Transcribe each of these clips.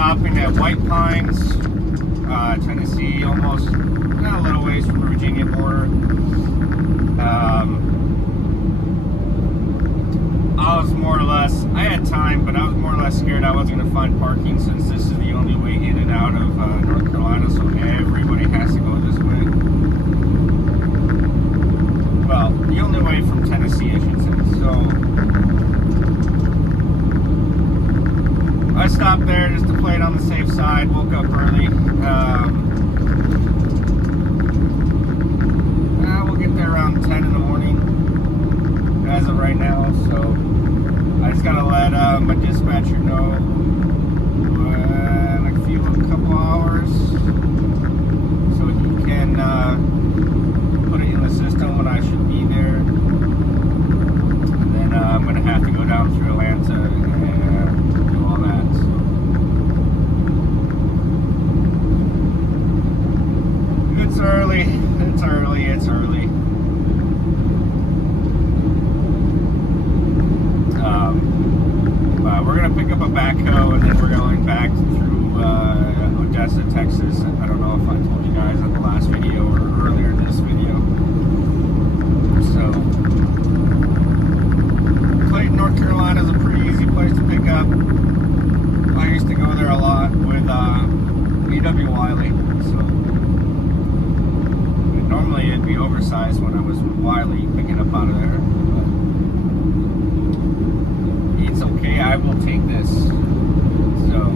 stopping at White Pines, Tennessee, almost a little ways from the Virginia border. I had time, but I was more or less scared I wasn't going to find parking since this is the only way in and out of North Carolina, so everybody has to go this way. Well, the only way from Tennessee, I should say. So I stopped there just to play it on the safe side, woke up early. We'll get there around 10 in the morning as of right now, so I just gotta let my dispatcher know in a couple hours so he can put it in the system when I should be there. And then I'm gonna have to go down through Atlanta and do all that. So it's early. We're going to pick up a backhoe and then we're going back through Odessa, Texas. I don't know if I told you guys in the last video or earlier in this video. So, Clayton, North Carolina is a pretty easy place to pick up. I used to go there a lot with E.W. Wiley. So, normally it'd be oversized when I was with Wiley picking up out of there. It's okay, I will take this. So,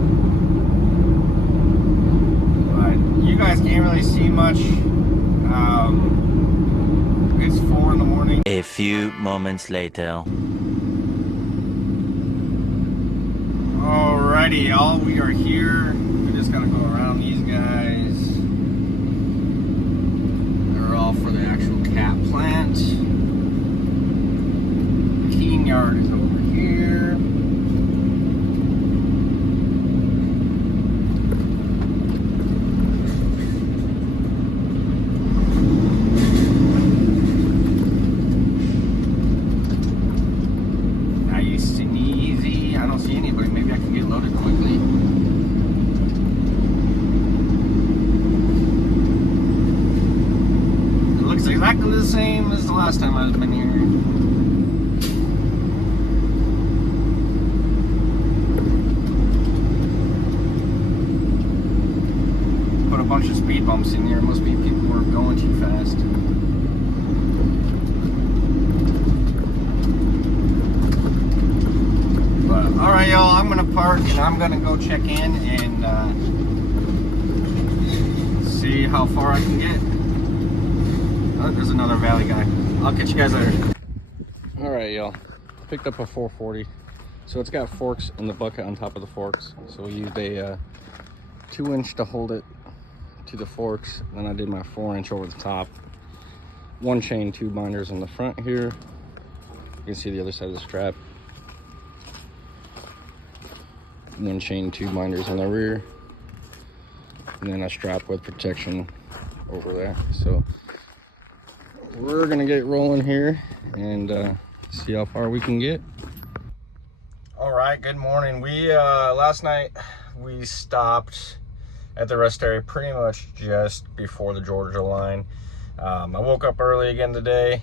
but you guys can't really see much. It's 4 in the morning. A few moments later. Alrighty, y'all, we are here. We just gotta go around these guys. They're all for the actual cat plant. The keen yard is over here. Nice and easy. I don't see anybody. Maybe I can get loaded quickly. It looks exactly the same as the last time I've been here. Put a bunch of speed bumps in here. Must be people who are going too fast. But alright, y'all, I'm gonna park and I'm gonna go check in and see how far I can get. Oh, there's another valley guy. I'll catch you guys later. Alright, y'all. Picked up a 440. So it's got forks in the bucket on top of the forks. So we used a 2-inch to hold it to the forks. Then I did my 4-inch over the top. 1 chain, 2 binders on the front here. You can see the other side of the strap. 1 chain, 2 binders on the rear. And then a strap with protection over there. So we're gonna get rolling here and see how far we can get. All right, good morning. We last night we stopped at the rest area pretty much just before the Georgia line. I woke up early again today.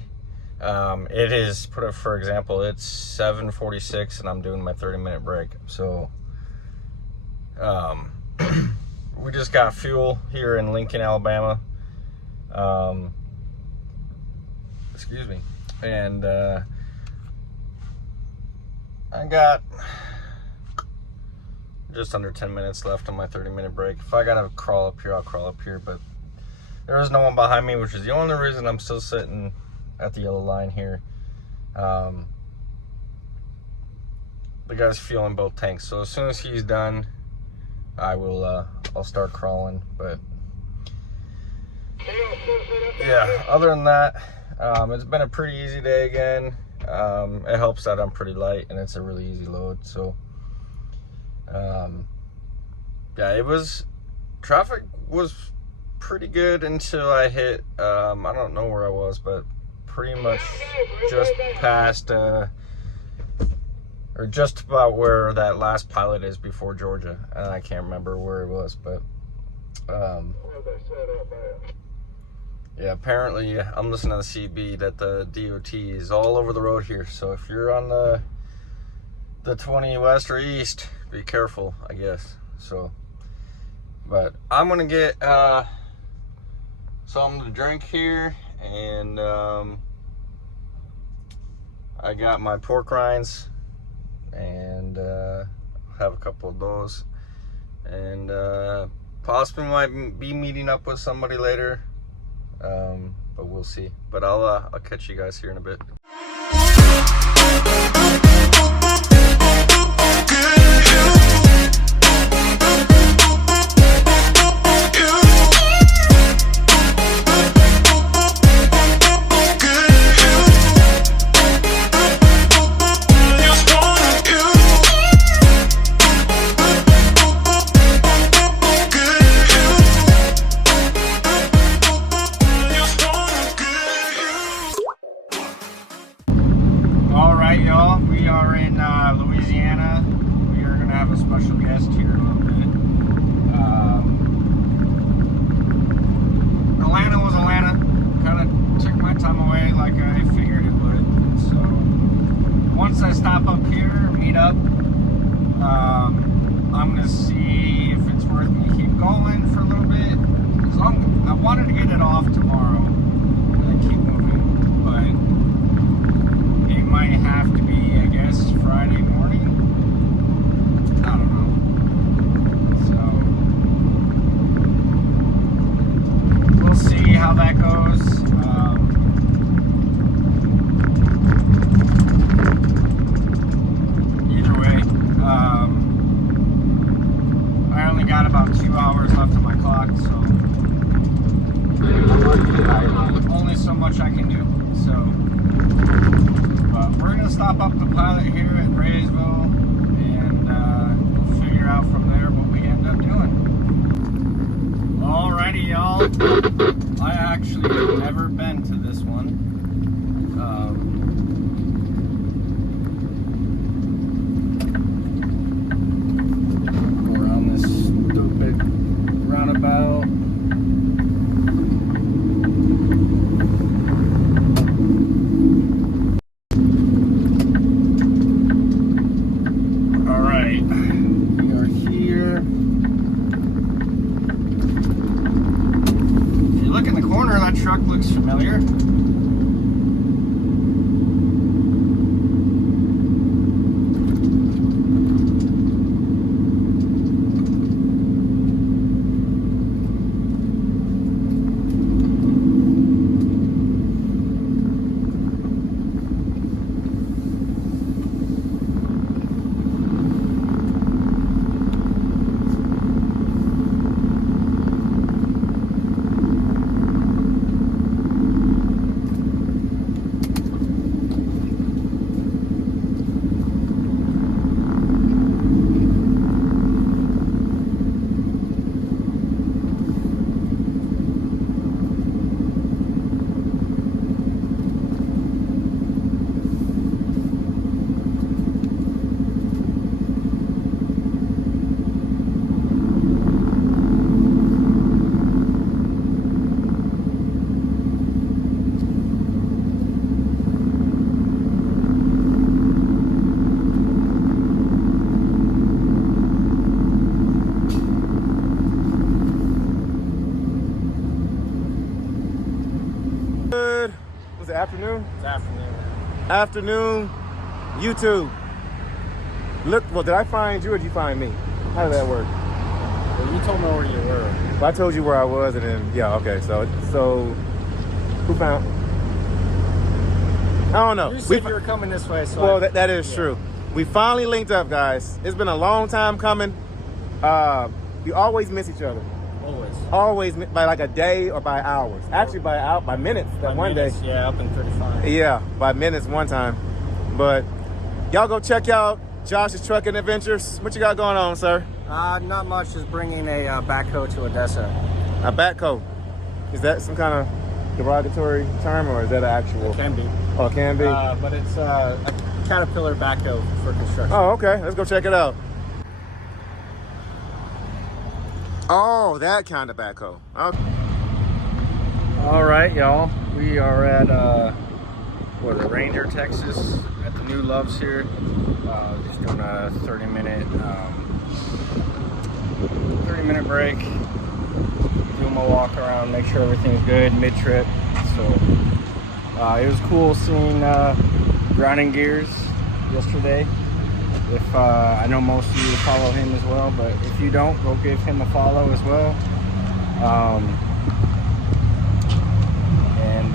It is, put it for example, it's 7:46 and I'm doing my 30-minute break. So we just got fuel here in Lincoln, Alabama. Excuse me. And I got just under 10 minutes left on my 30-minute break. If I gotta crawl up here, I'll crawl up here, but there is no one behind me, which is the only reason I'm still sitting at the yellow line here. The guy's fueling both tanks, so as soon as he's done, I will I'll start crawling. But yeah, other than that, it's been a pretty easy day again. It helps that I'm pretty light and it's a really easy load. So yeah, traffic was pretty good until I hit I don't know where I was, but pretty much just past or just about where that last pilot is before Georgia. And I can't remember where it was, but yeah, apparently I'm listening to the CB that the DOT is all over the road here. So if you're on the 20 west or east, be careful, I guess. So, but I'm gonna get something to drink here, and I got my pork rinds, and have a couple of those, and possibly might be meeting up with somebody later, but we'll see. But I'll catch you guys here in a bit. Y'all, we are in Louisiana. We are gonna have a special guest here in a little bit. Atlanta was Atlanta. Kind of took my time away like I figured it would. So once I stop up here, meet up, I'm gonna see if it's worth me keep going for a little bit. I wanted to get it off tomorrow and keep moving, but might have to be, I guess, Friday morning. I don't know. So we'll see how that goes. Either way, I only got about 2 hours left on my clock, so only so much I can do. So we're going to stop up the pilot here at Raysville, and we'll figure out from there what we end up doing. Alrighty, y'all. I actually have never been to this one. Go around this stupid roundabout. Truck looks familiar. Was it afternoon? It's afternoon. Afternoon, YouTube. Look, well, did I find you or did you find me? How did that work? Well, you told me where you were. Well, I told you where I was, and then, yeah, okay. So who found? I don't know. You said you were coming this way, so well, that is true. We finally linked up, guys. It's been a long time coming. We always miss each other. Always by like a day or by hours. Actually, by minutes. That one day. Yeah, up in 35. Yeah, by minutes one time. But y'all go check out Josh's Trucking Adventures. What you got going on, sir? Not much. Just bringing a backhoe to Odessa. A backhoe. Is that some kind of derogatory term, or is that an actual? It can be. Oh, it can be. But it's Caterpillar backhoe for construction. Oh, okay. Let's go check it out. Oh, that kind of backhoe. Okay. All right, y'all. We are at Ranger, Texas, at the new Loves here. Just doing a 30-minute break. Doing my walk around, make sure everything's good mid-trip. So it was cool seeing Grinding Gears yesterday. If I know most of you follow him as well, but if you don't, go give him a follow as well. And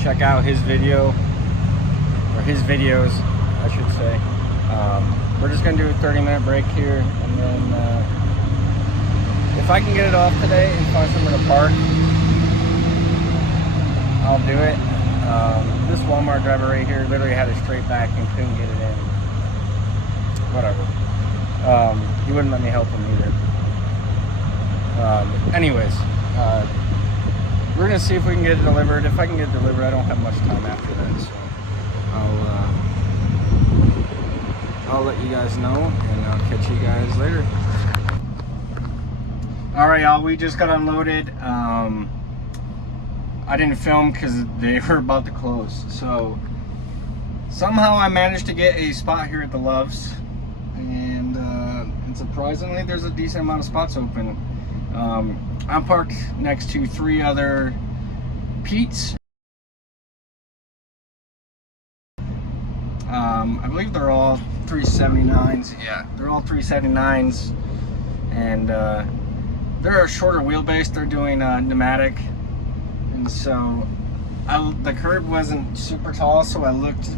check out his video, or his videos, I should say. We're just gonna do a 30-minute break here, and then if I can get it off today and find somewhere to park, I'll do it. This Walmart driver right here literally had it straight back and couldn't get it in. Whatever. He wouldn't let me help him either. Anyways, we're gonna see if we can get it delivered. If I can get it delivered, I don't have much time after that, so I'll let you guys know, and I'll catch you guys later. All right, y'all. We just got unloaded. I didn't film because they were about to close, so somehow I managed to get a spot here at the Loves, and surprisingly, there's a decent amount of spots open. I'm parked next to 3 other Pete's. I believe they're all 379s. Yeah, they're all 379s, and they're a shorter wheelbase. They're doing pneumatic, and so the curb wasn't super tall, so I looked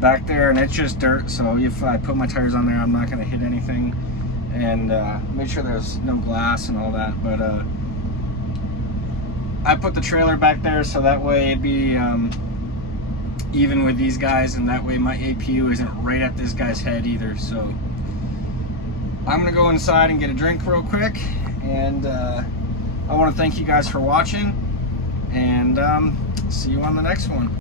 back there, and it's just dirt. So if I put my tires on there, I'm not going to hit anything. And make sure there's no glass and all that, but I put the trailer back there so that way it'd be even with these guys, and that way my APU isn't right at this guy's head either. So I'm gonna go inside and get a drink real quick, and I want to thank you guys for watching, and see you on the next one.